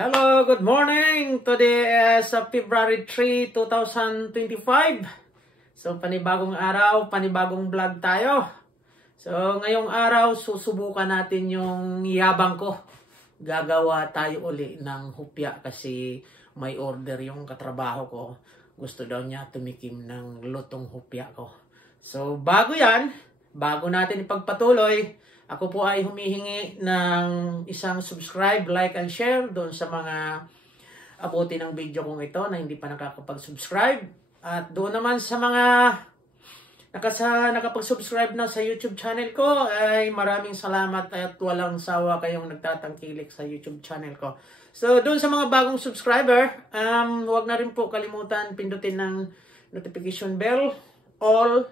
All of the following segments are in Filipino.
Hello, good morning! Today is February 3, 2025. So, panibagong araw, panibagong vlog tayo. So, ngayong araw, susubukan natin yung yabang ko. Gagawa tayo uli ng hupya kasi may order yung katrabaho ko. Gusto daw niya tumikim ng lutong hupya ko. So, bago yan, bago natin ipagpatuloy, ako po ay humihingi ng isang subscribe, like, and share doon sa mga abuti ng video kong ito na hindi pa nakakapag-subscribe. At doon naman sa mga nakapag-subscribe na sa YouTube channel ko, ay maraming salamat at walang sawa kayong nagtatangkilik sa YouTube channel ko. So doon sa mga bagong subscriber, huwag na rin po kalimutan pindutin ng notification bell, all,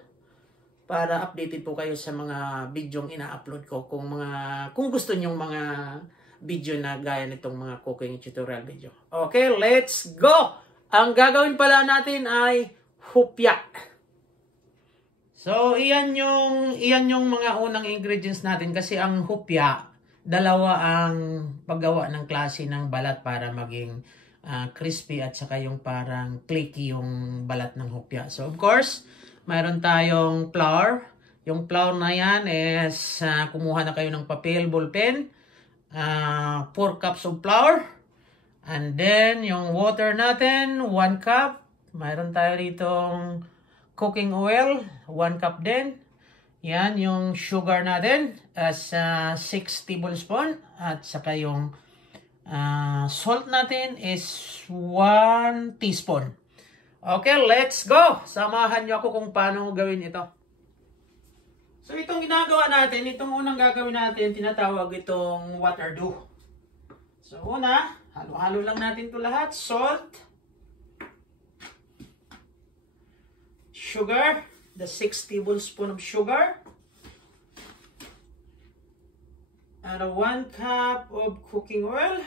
para updated po kayo sa mga videong ina-upload ko kung gusto niyo mga video na gaya nitong mga cooking tutorial video. Okay, let's go! Ang gagawin pala natin ay hupya. So, iyan yung mga unang ingredients natin kasi ang hupya, dalawa ang paggawa ng klase ng balat para maging crispy at saka yung parang clicky yung balat ng hupya. So, of course, mayroon tayong flour. Yung flour na yan is kumuha na kayo ng papel, ballpen. 4 cups of flour. And then, yung water natin, 1 cup. Mayroon tayo ditong cooking oil, 1 cup din. Yan, yung sugar natin as 6 tablespoon. At saka yung salt natin is 1 teaspoon. Okay, let's go! Samahan niyo ako kung paano gawin ito. So, itong ginagawa natin, itong unang gagawin natin, tinatawag itong water dough. So, una, halo-halo lang natin ito lahat. Salt, sugar, the 6 tablespoon of sugar, and 1 cup of cooking oil,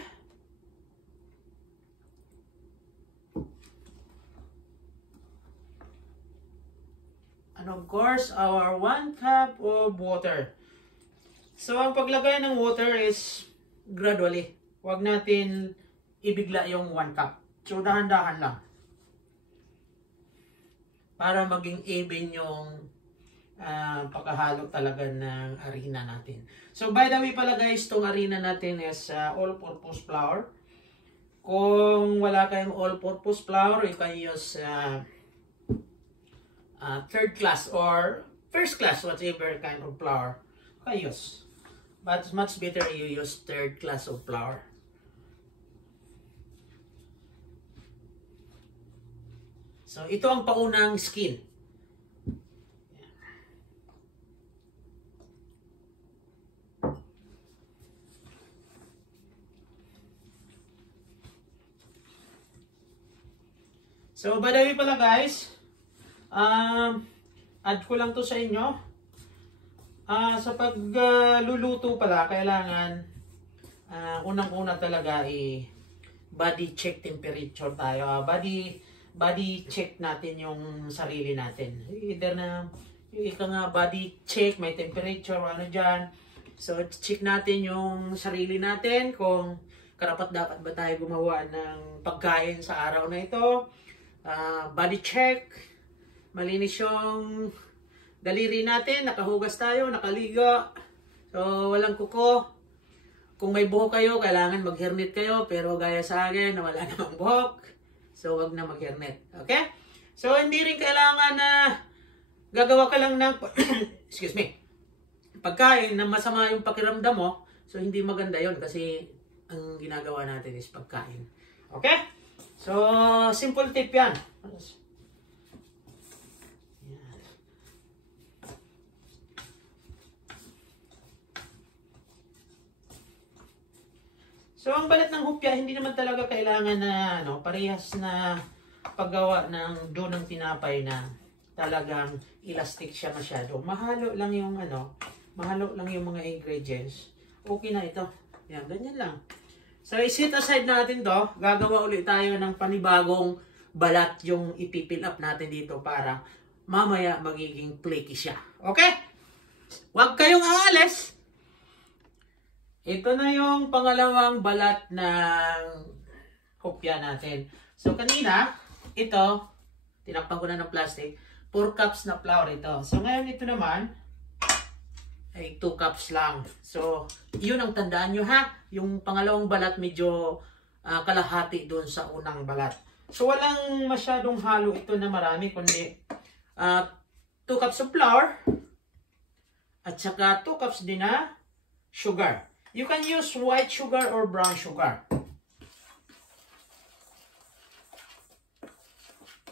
and of course, our 1 cup of water. So, ang paglagay ng water is gradually. Huwag natin ibigla yung 1 cup. So, dahan-dahan lang. Para maging even yung pagkahalo talaga ng harina natin. So, by the way pala guys, itong harina natin is all-purpose flour. Kung wala kayong all-purpose flour, you can use third class or first class, whatever kind of flour you can use. But it's much better you use third class of flour. So, ito ang paunang skin. So, by the way pala guys, add ko lang to sa inyo. Sa pagluluto pala, kailangan unang-una talaga body check temperature tayo. Body check natin yung sarili natin. Either na yung ika nga body check, may temperature, ano dyan. So, check natin yung sarili natin kung karapat-dapat ba tayo gumawa ng pagkain sa araw na ito. Body check. Malinis yung daliri natin, nakahugas tayo, nakaligo. So, walang kuko. Kung may buhok kayo, kailangan mag-hairnet kayo. Pero gaya sa akin, na wala namang buhok. So, wag na mag-hairnet. Okay? So, hindi rin kailangan na gagawa ka lang ng excuse me, pagkain na masama yung pakiramdam mo. So, hindi maganda yon kasi ang ginagawa natin is pagkain. Okay? So, simple tip yan. So, ang balat ng hupya, hindi naman talaga kailangan na parehas na paggawa ng dough ng tinapay na talagang elastic siya masyado. Mahalo lang yung mga ingredients. Okay na ito. Yan, ganyan lang. So, i-set aside natin to. Gagawa ulit tayo ng panibagong balat yung ipipill up natin dito para mamaya magiging flaky siya. Okay? Huwag kayong aalis. Ito na yung pangalawang balat ng hopya natin. So kanina, ito, tinakpan ko na ng plastic, 4 cups na flour ito. So ngayon ito naman, ay 2 cups lang. So yun ang tandaan nyo ha. Yung pangalawang balat medyo kalahati doon sa unang balat. So walang masyadong halo ito na marami, kundi 2 cups of flour at saka 2 cups din na sugar. You can use white sugar or brown sugar.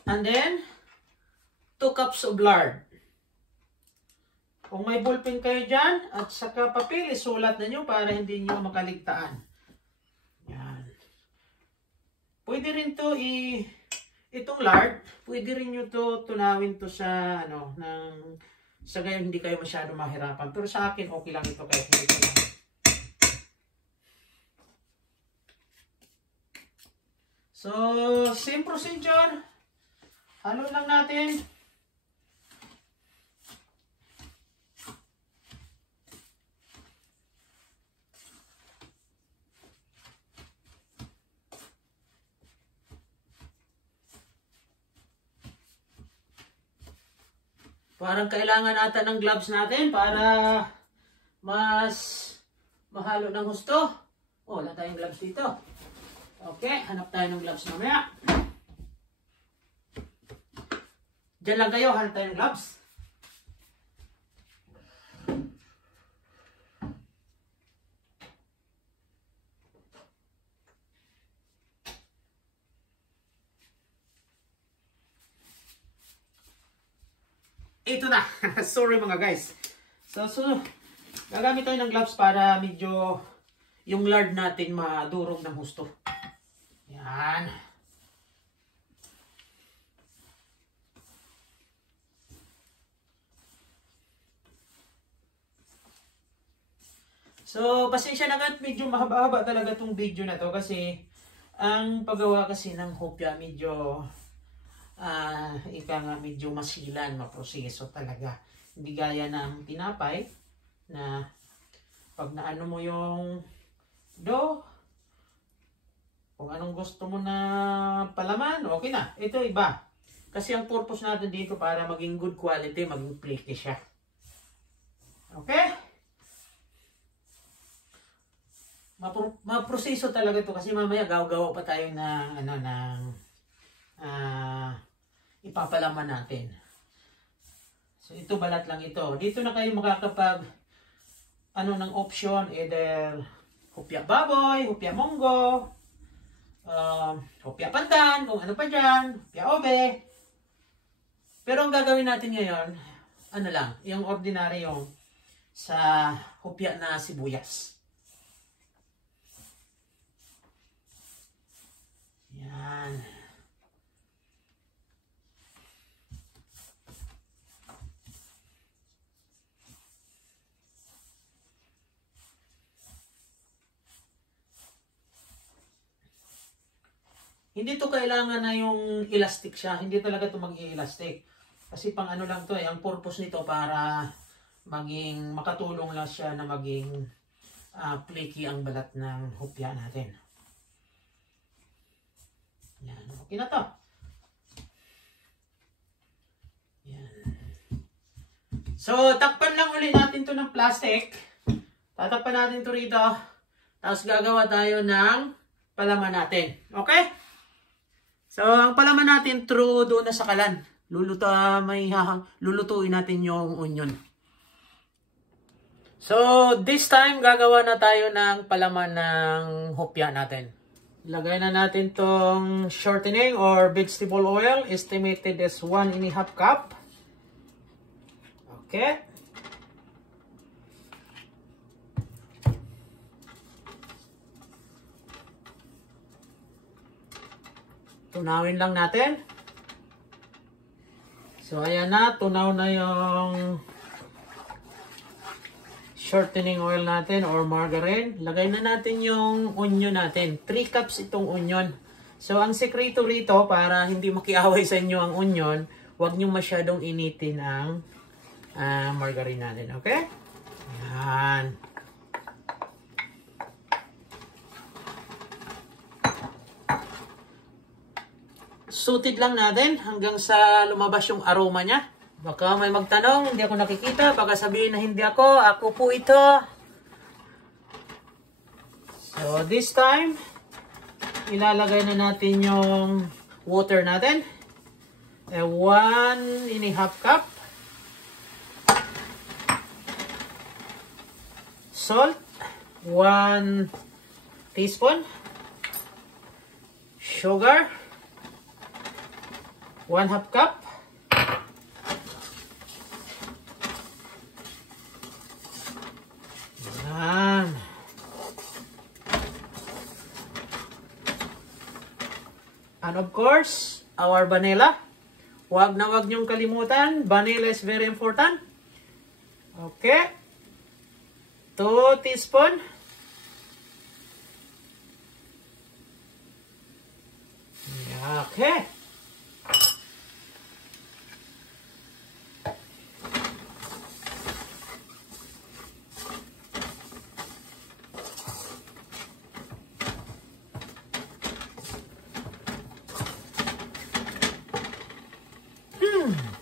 And then 2 cups of lard. Kung may ballpen kayo dyan at saka papel, isulat na nyo para hindi nyo makaligtaan. Yan. Pwede rin to itong lard, pwede rin nyo to tunawin to sa sa gayon hindi kayo masyado mahirapan. Pero sa akin okay lang ito kahit hindi ko lang. So, same procedure. Halo lang natin. Parang kailangan ata ng gloves natin para mas mahalo ng husto. Oh, wala tayong gloves dito. Okay, hanap tayo ng gloves mamaya. Diyan lang kayo, hanap tayo ng gloves. Ito na. Sorry mga guys. So, gagamit tayo ng gloves para medyo yung lard natin madurog ng husto. Yan. So, pasensya na kahit medyo mahaba-haba talaga itong video na to kasi ang paggawa kasi ng hopya medyo medyo masilan, maproseso talaga. Hindi gaya ng tinapay na pag naano mo yung dough, kung anong gusto mo na palaman, okay na. Ito iba. Kasi ang purpose natin dito para maging good quality, maging flaky siya. Okay? Maproseso talaga ito kasi mamaya gaw-gawa pa tayo ng ipapalaman natin. So ito balat lang ito. Dito na kayo makakapag ng option, either hopya baboy, hopya monggo, hopya pandan, kung ano pa dyan, hopya obe. Pero ang gagawin natin ngayon, yung ordinary yung sa hopya na sibuyas. Yan. Hindi to kailangan na yung elastic siya. Hindi talaga to mag-i-elastic. Kasi pang ano lang to eh. Ang purpose nito para maging makatulong lang siya na maging flaky ang balat ng hopya natin. Yan. Okay na to. Yan. So, takpan lang ulit natin to ng plastic. Tatakpan natin to rito. Tapos gagawa tayo ng palaman natin. Okay? So, ang palaman natin through doon na sa kalan. Lulutuin natin yung onion. So, this time gagawa na tayo ng palaman ng hopya natin. Lagay na natin tong shortening or vegetable oil. Estimated as 1.5 cup. Okay. Tunawin lang natin. So, ayan na. Tunaw na yung shortening oil natin or margarine. Lagay na natin yung onion natin. 3 cups itong onion. So, ang sekreto rito para hindi makiaway sa inyo ang onion, huwag nyo masyadong initin ang margarine natin. Okay? Ayan. Suited lang natin hanggang sa lumabas yung aroma niya. Baka may magtanong, hindi ako nakikita. Baka sabihin na hindi ako. Ako po ito. So this time, ilalagay na natin yung water natin. 1.5 cup. Salt, 1 teaspoon. Sugar, 1/2 cup. Yan. And of course, our vanilla. Huwag na huwag niyong kalimutan. Vanilla is very important. Okay. 2 teaspoon. Okay.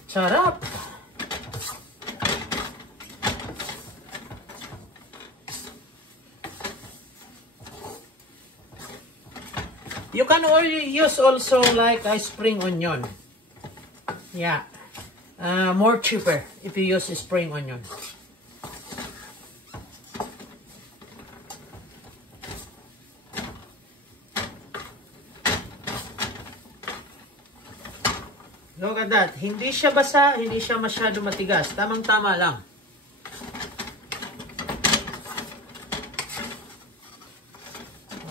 Sarap. You can use also like a spring onion. Yeah. More cheaper if you use a spring onion. Look at that. Hindi siya basa, hindi siya masyado matigas. Tamang-tama lang.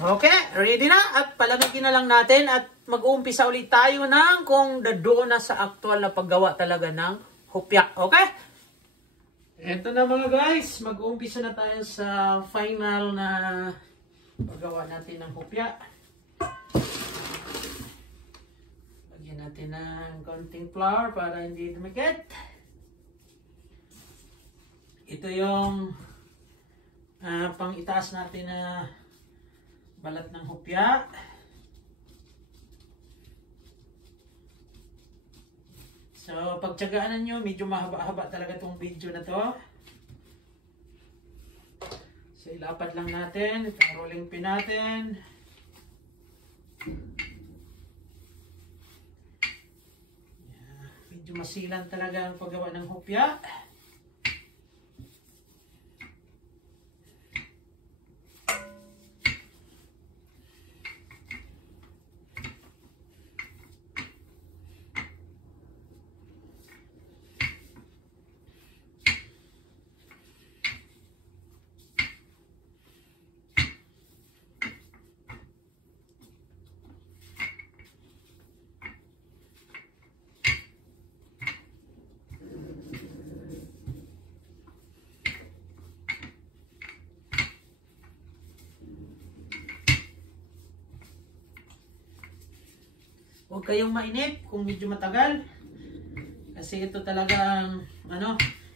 Okay, ready na. At palamigin na lang natin at mag-uumpisa ulit tayo ng kung doon na sa actual na paggawa talaga ng hupyak. Okay? Ito na mga guys. Mag-uumpisa na tayo sa final na paggawa natin ng hupyak. Lagyan natin ng konting flour para hindi dumikit. Ito yung pang itaas natin na balat ng hupya. So, pagtsagaan nyo, medyo mahaba-haba talaga itong video na to. So, ilapad lang natin itong rolling pin natin. Medyo masilan talaga ang paggawa ng hupya. Huwag kayong mainip kung medyo matagal. Kasi ito talagang,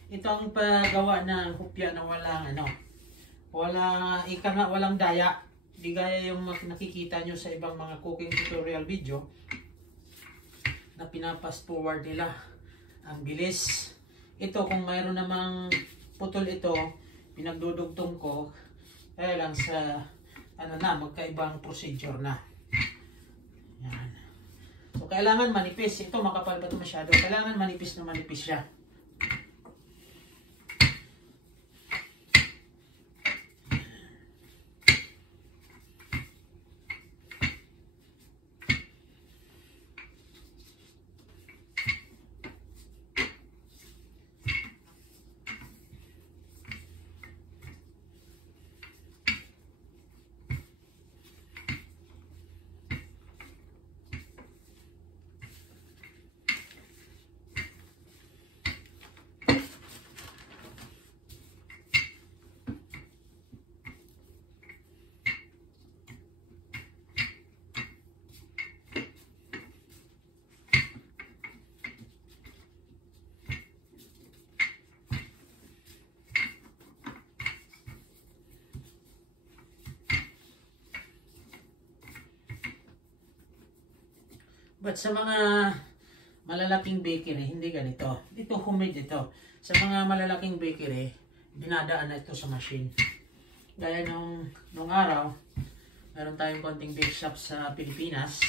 ito ang paggawa ng hupya na walang daya. Di gaya yung nakikita nyo sa ibang mga cooking tutorial video na pinapas forward nila. Ang bilis. Ito kung mayroon namang putol ito, pinagdudugtong ko, kaya lang sa, magkaibang procedure na. Yan. So, kailangan manipis. Ito, makapal pa ito masyado. Kailangan manipis na manipis siya. But sa mga malalaking bakery, hindi ganito. Ito homemade ito. Sa mga malalaking bakery, dinadaan na ito sa machine. Gaya nung araw, meron tayong konting bake shop sa Pilipinas.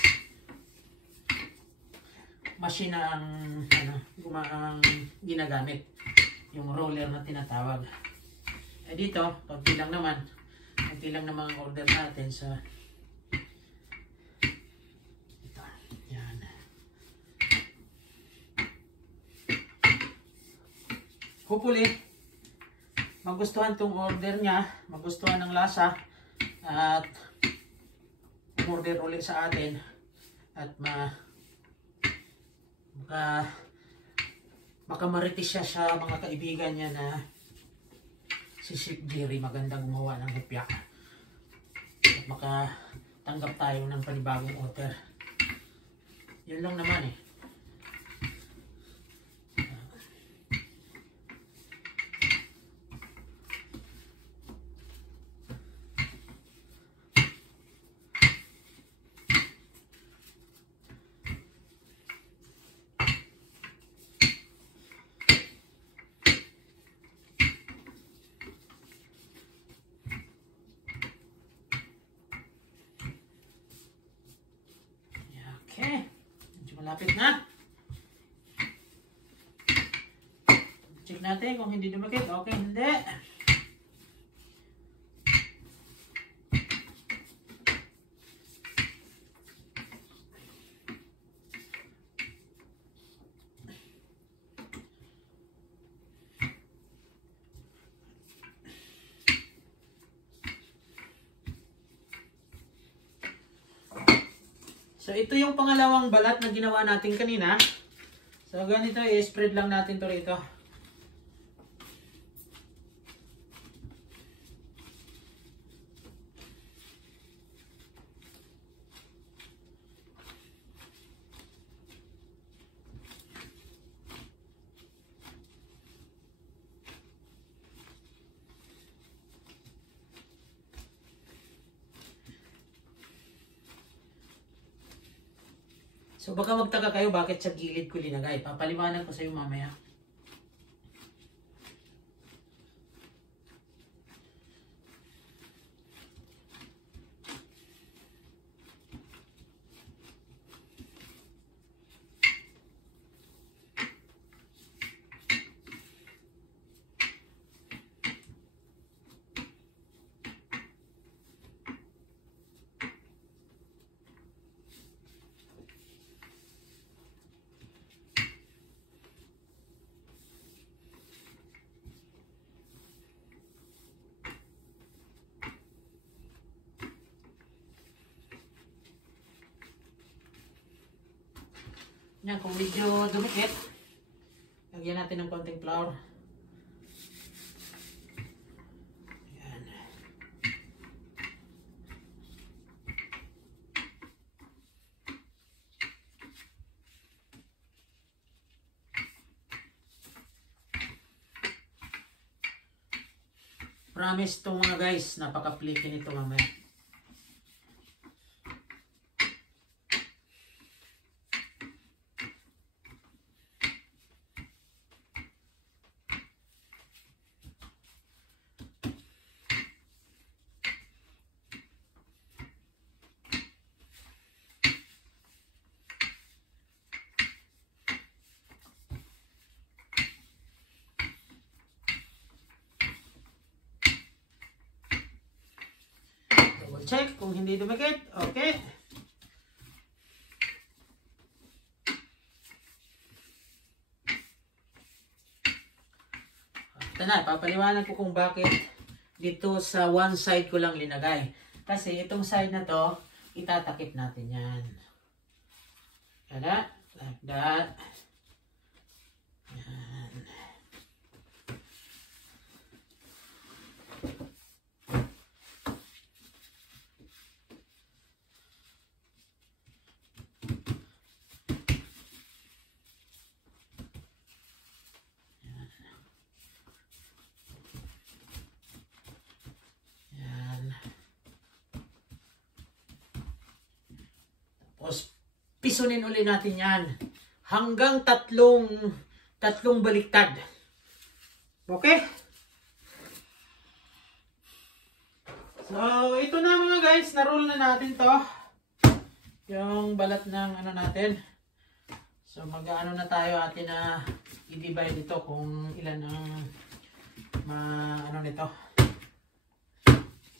Machine na ang ginagamit. Yung roller na tinatawag. Eh dito, konti lang naman ang order natin sa ito. Yan. Hopefully, magustuhan tong order niya, magustuhan ng lasa, at umorder ulit sa atin at makamaritis siya sa mga kaibigan niya na si Chef Jerry magandang gumawa ng hopya at makatanggap tayo ng panibagong order. Yun lang naman eh. Okay, medyo malapit na. Check natin kung hindi dumakit. Okay, hindi. So, ito yung pangalawang balat na ginawa natin kanina. So, ganito, i-spread lang natin to rito. So baka magtaka kayo bakit sa gilid ko linagay. Papaliwanag ko sa iyo mamaya. Yan, kung medyo dumikit, lagyan natin ng konting flour. Yan. Promise to mga guys, napaka-flaky nito mamaya. Check kung hindi dumikit. Okay. Ito na, papaliwanag ko kung bakit dito sa one side ko lang linagay. Kasi itong side na to, itatakip natin yan. Kaya, like that. Yan. Tapos, pisunin uli natin yan. Hanggang tatlong baliktad. Okay? So, ito na mga guys. Na-roll na natin to. Yung balat ng ano natin. So, mag-ano na tayo atin na i-divide ito kung ilan ang ano nito.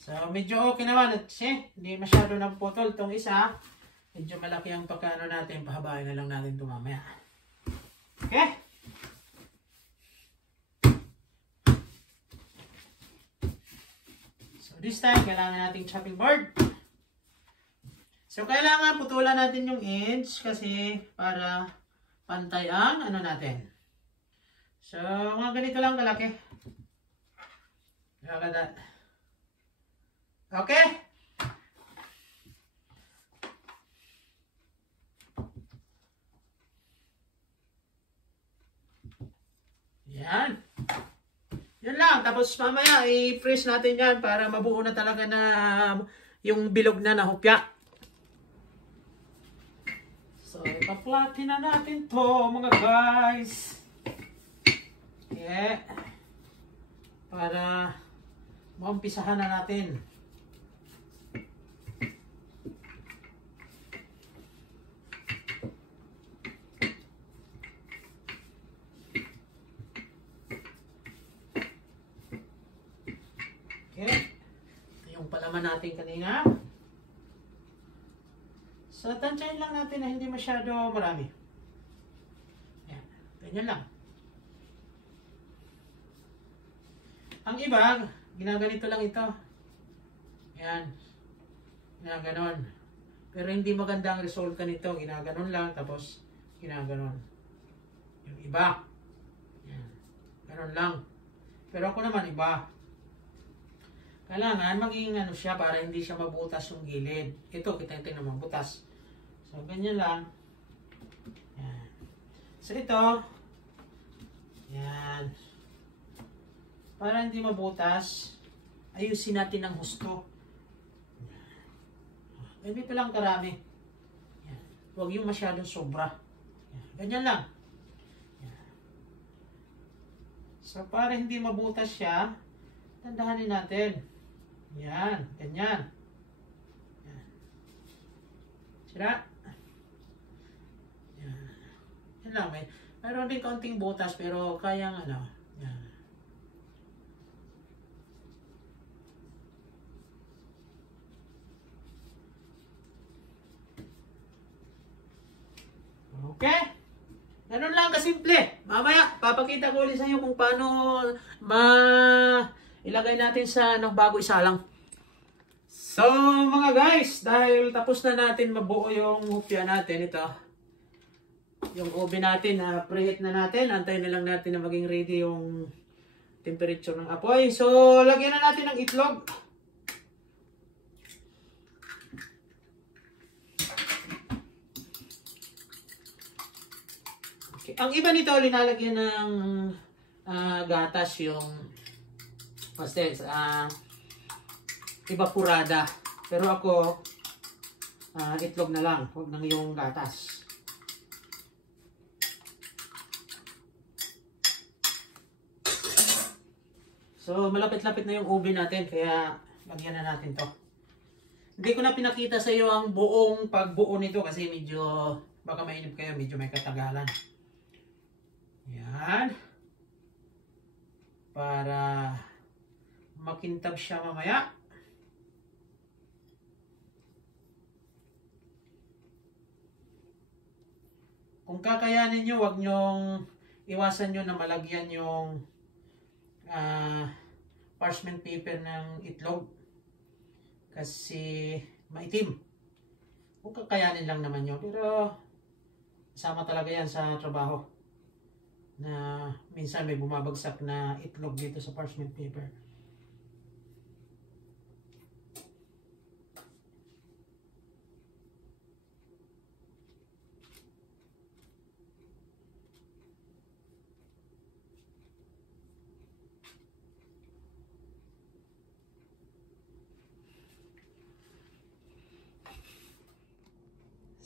So, medyo okay naman. At hindi masyado naputol itong isa. Medyo malaki ang pagkano natin. Pahabain na lang natin ito mamaya. Okay? So, this time, kailangan nating chopping board. So, kailangan putulan natin yung edge kasi para pantay ang ano natin. So, mga ganito lang kalaki. Look at that. Okay? Yan. Yan lang. Tapos mamaya i-press natin yan para mabuo na talaga na yung bilog na nahupya. So, ipa-flatten na natin to mga guys. Yeah. Para maumpisahan na natin. Okay. Ito yung palaman natin kanina. So, tansyahin lang natin na hindi masyado marami. Ayan. Ganyan lang. Ang iba, ginaganito lang ito. Ayan. Ginaganon. Pero hindi maganda ang resulta nito. Ginaganon lang, tapos ginaganon. Yung iba. Ayan. Ganon lang. Pero ako naman iba. Kailangan maging ano siya para hindi siya mabutas yung gilid. Ito, kita naman butas. So, ganyan lang. Yan. So, ito. Yan. Para hindi mabutas, ayusin natin ng husto. Ganito lang karami. Yan. Huwag yung masyadong sobra. Yan. Ganyan lang. Yan. So, para hindi mabutas siya, tandahanin natin. Yan. Ganyan. Yan. Sira. Yan lang, mayroon din kaunting butas pero kayang ano. Yan. Okay? Ganun lang kasimple. Mamaya, papakita ko ulit sa inyo kung paano ilagay natin sa bago isa lang. So, mga guys, dahil tapos na natin mabuo yung hupya natin, ito. Yung oven natin, preheat na natin. Antayin na lang natin na maging ready yung temperature ng apoy. So, lagyan na natin ng itlog. Okay. Ang iba nito, linalagyan ng gatas yung pastel. Evaporada. Pero ako, itlog na lang. Huwag nang yung gatas. So, malapit-lapit na yung oven natin, kaya lagyan na natin to. Hindi ko na pinakita sa iyo ang buong pagbuo nito kasi medyo, baka mainip kayo, medyo may katagalan. Yan. Para makintab siya mamaya. Kung kakayanin nyo, huwag nyong iwasan nyo na malagyan yung parchment paper ng itlog kasi maitim. Kung kakayanin lang naman nyo, pero sama talaga yan sa trabaho na minsan may bumabagsak na itlog dito sa parchment paper.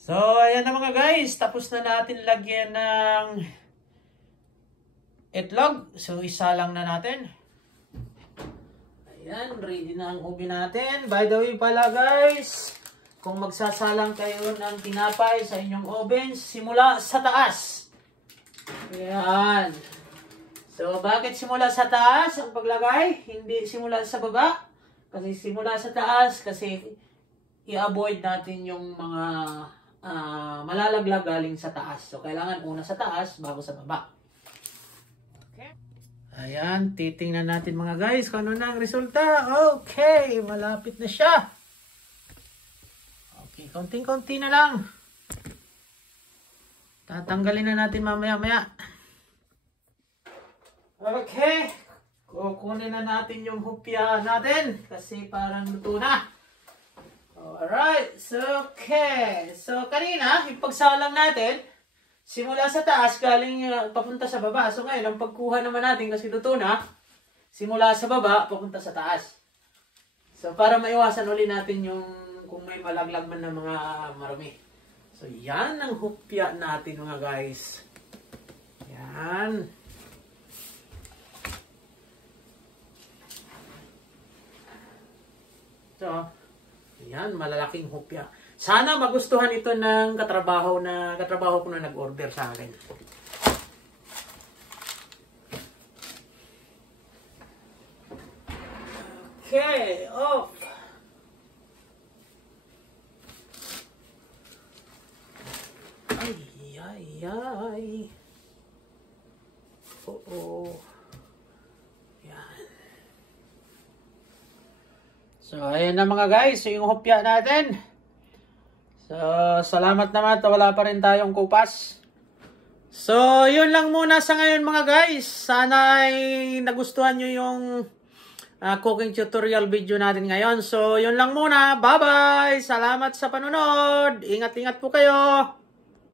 So, ayan na mga guys. Tapos na natin lagyan ng itlog. So, isa lang na natin. Ayan, ready na ang ubi natin. By the way pala guys, kung magsasalang kayo ng tinapay sa inyong oven, simula sa taas. Ayan. So, bakit simula sa taas ang paglagay? Hindi simula sa baba. Kasi simula sa taas, kasi i-avoid natin yung mga malalaglag galing sa taas. So, kailangan una sa taas bago sa baba. Okay. Ayan, titingnan natin mga guys kung ano na ang resulta. Okay, malapit na siya. Okay, konting-konti na lang. Tatanggalin na natin mamaya-maya. Okay, kukunin na natin yung hupya natin kasi parang luto na. Alright, so okay. So kanina, yung pagsalang natin, simula sa taas, galing papunta sa baba. So ngayon, ang pagkuha naman natin kasi luto na, simula sa baba, papunta sa taas. So para maiwasan ulit natin yung kung may malaglag man na mga marumi. So yan ang hupya natin mga guys. Yan. So, yan, malalaking hupya. Sana magustuhan ito ng katrabaho ko na nag-order sa akin. Okay, off. Ay. Oo. Yan. So, ayan na mga guys, yung hopya natin. So, salamat naman at wala pa rin tayong kupas. So, yun lang muna sa ngayon mga guys. Sana ay nagustuhan nyo yung cooking tutorial video natin ngayon. So, yun lang muna. Bye-bye! Salamat sa panonood. Ingat-ingat po kayo.